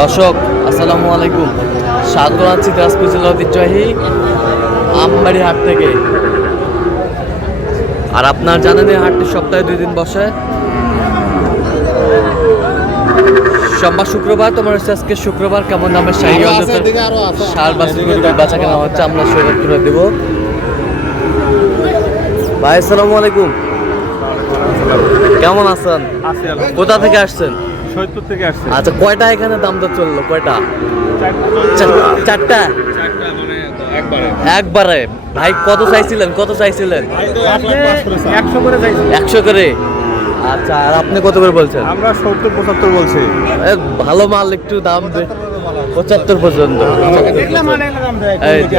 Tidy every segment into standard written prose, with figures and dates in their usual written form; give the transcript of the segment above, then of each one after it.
দর্শক আসসালামু আলাইকুম, স্বাগত আছি দিনাজপুর জেলার ঐতিহ্যবাহী আমবাড়ি হাট থেকে। আর আপনার জানেন এই হাটটি সপ্তাহে 2 দিন বসে, সোমবার শুক্রবার। তোমার হচ্ছে আজকে শুক্রবার। কেমন দামের শাড়ি সার বাচ্চা কেনা হচ্ছে, আমরা সেটা তুলে দেবো। ভাই আসসালামু আলাইকুম, কেমন আছেন? কোথা থেকে আসছেন? সৈয়দপুর থেকে আসছে। আচ্ছা, কয়টা এখানে দাম দর চললো? কয়টা? চারটা একবারে। ভাই কত চাইছিলেন? 100 করে। আচ্ছা, আর আপনি কত করে বলছেন? আমরা 70-75 বলছি। ভালো মাল একটু দাম 75 পর্যন্ত। এই যে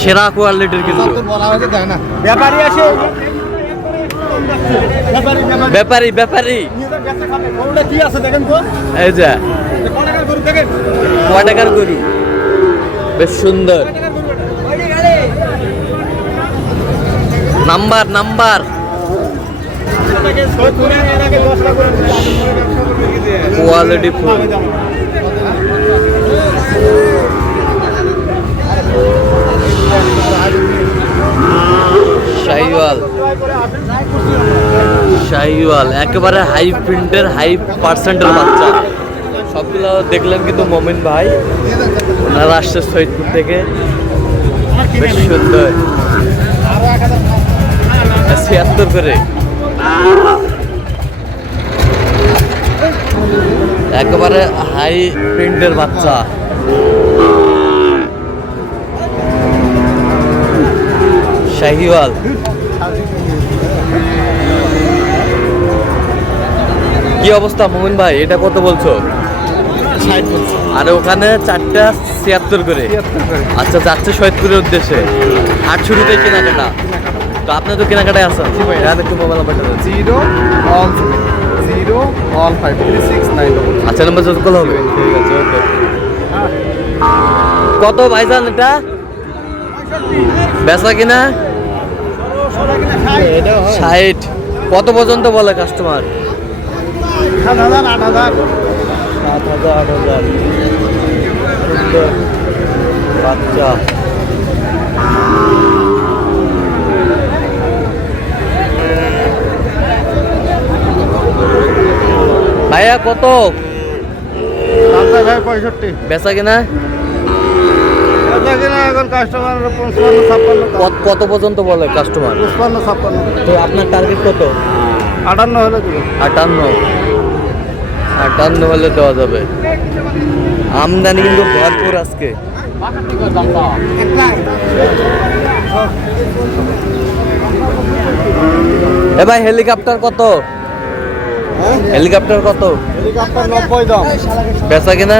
সেরা কোয়ালিটির কিন্তু ব্যাপারী এই যে কয় টাকার গরু, বেশ সুন্দর। Number quality full. শাহিওয়াল একেবারে হাই প্রিন্টের হাই পার্সেন্টের বাচ্চা। সবগুলো দেখলেন কিন্তু মমিন ভাই, ওনারা আসছে সৈয়দপুর থেকে। বেশ সুন্দর, 76 করে। একেবারে হাই প্রিন্টের বাচ্চা। শাহিওয়াল কি অবস্থা মোমিন ভাই? এটা কত বলছো? 60 বলছি। আর ওখানে চারটা 76 করে। আচ্ছা, যাচ্ছে সৈয়দপুরের উদ্দেশ্যে। হাট শুরুতে কেনাকাটা, তো আপনি তো কেনাকাটায় আছেন। একটু মোবাইল নাম্বারটা 0-1-0-1-5-3-6-9। আচ্ছা, নাম্বার যোগ করলে হবে। ঠিক আছে, ওকে। কত ভাইজান এটা বেচা কিনা? 60। কত পর্যন্ত বলে কাস্টমার? 7,000 8,000। 7,000 8,000। সুন্দর বাচ্চা। ভাইয়া কত? ভাই 65। বেচা কিনা? এখন কাস্টমার 55-56। কত পর্যন্ত বলে কাস্টমার? 55-56। তো আপনার টার্গেট কত? 58 হলে দেবো। 58 হলে দেওয়া যাবে। আমদানি কিন্তু ভরপুর আজকে। এ ভাই, হেলিকপ্টার কত? হেলিকপ্টার কত? হেলিকপ্টার 90 দাম। বেচা কিনা?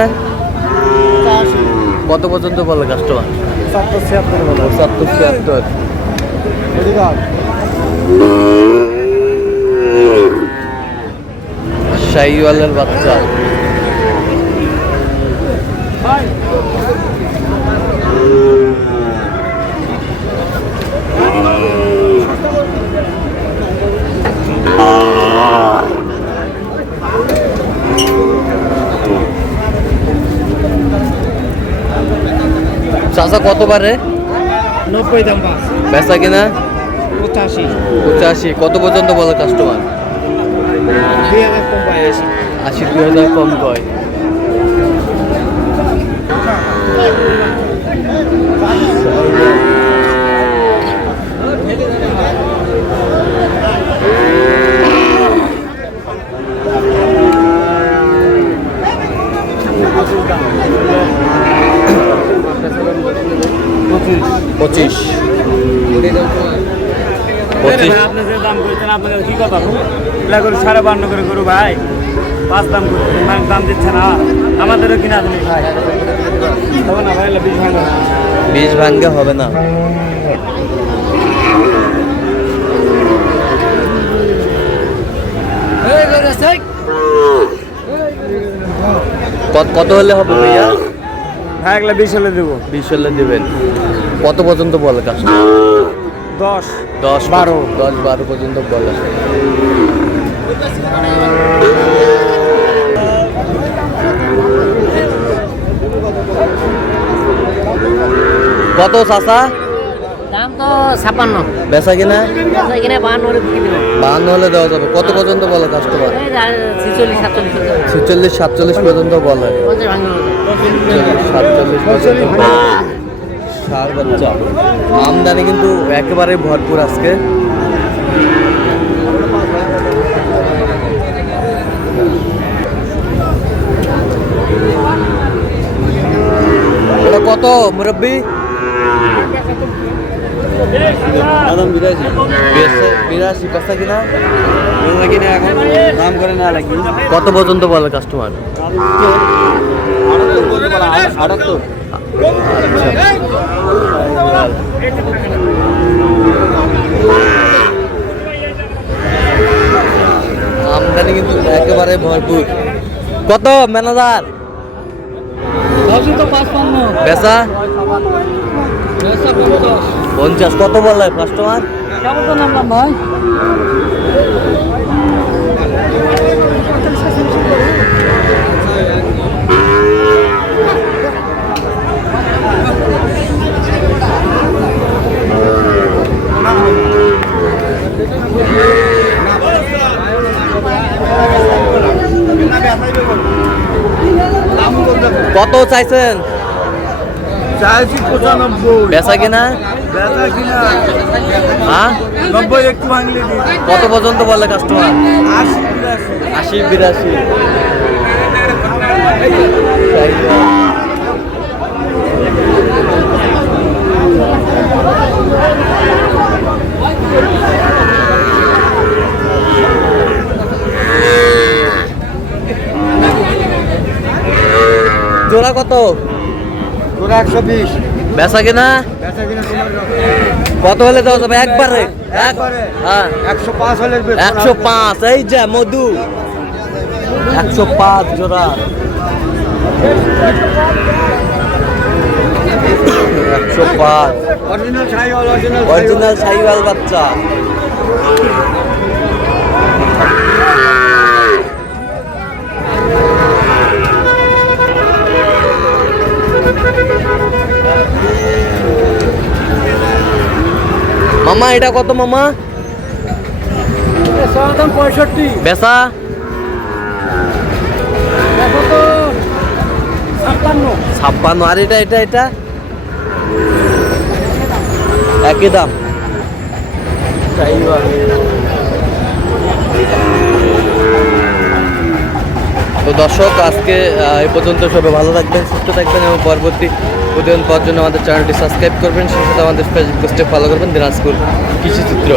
কত পর্যন্ত বলে কাস্টমার? 70-76 বলে। 70-76। শাহিওয়ালের বাচ্চা। চাচা কত পারে? 90 দাম। বেচা কিনা? 85। কত পর্যন্ত বলে কাস্টমার? 2000 কম পায়। 80 2000 কম কয়। পঁচিশ। আপনি যে দাম করছেন, আপনাদের কি কথা? 52.5 করে গরু ভাই, 5 দাম করছেন, দাম দিচ্ছে না। আমাদেরও কিনা জিনিস ভাই হবে না ভাই। 20 ভাঙ্গে হবে না। কত হলে হবে ভাইয়া? ভাই 20 হলে দেবো। 20 হলে দেবেন। কত পর্যন্ত বলে কাস্টমার? 10 12 পর্যন্ত বলে। কত চাচা? দাম তো 56। বেচা কিনা এখানে 52 হলে বিক্রি দেবো। 52 হলে দেওয়া যাবে। কত পর্যন্ত বলে কাস্টমার? 46 47 46 পর্যন্ত বলে। 50 ভাঙবে। 47 পর্যন্ত বলে। ষাঁড় বাচ্চা আমদানি কিন্তু একেবারে ভরপুর আজকে। এটা কত মুরব্বি? 82 বেচা কিনা দাম করে না লাগি কত পর্যন্ত বলে কাস্টমার? 78 আমদানি কিন্তু একেবারে ভরপুর। কত ম্যানেজার? তো 55 বেচা বেচা 50। কত বলে কাস্টমার? কেমন তো নামলাম ভাই? কত চাইছেন? চাইছি 95 বেচা কিনা বেচা কিনা হ্যাঁ 90 একটু ভাঙলে দিই কত পর্যন্ত বলে কাস্টমার? 80 80 82। জোড়া কত? তোরা 120 বেচা কিনা বেচা কিনা কত হলে দেওয়া যাবে? একবারে একবারে? হ্যাঁ 105 হলে 105। এই যে মধু 105 জোড়া। 105 অরিজিনাল শাইওয়াল অরিজিনাল শাহিওয়াল বাচ্চা। মামা এটা কত মামা? 65 বেচা 56। আর এটা এটা এটা একই দাম। তো দর্শক আজকে এই পর্যন্ত সবাই ভালো থাকবেন, সুস্থ থাকবেন এবং পরবর্তী প্রতিদিন পাওয়ার জন্য আমাদের চ্যানেলটি সাবস্ক্রাইব করবেন। সেই সাথে আমাদের ফেসবুক পেজটি ফলো করবেন দিনাজপুর কৃষি চিত্র।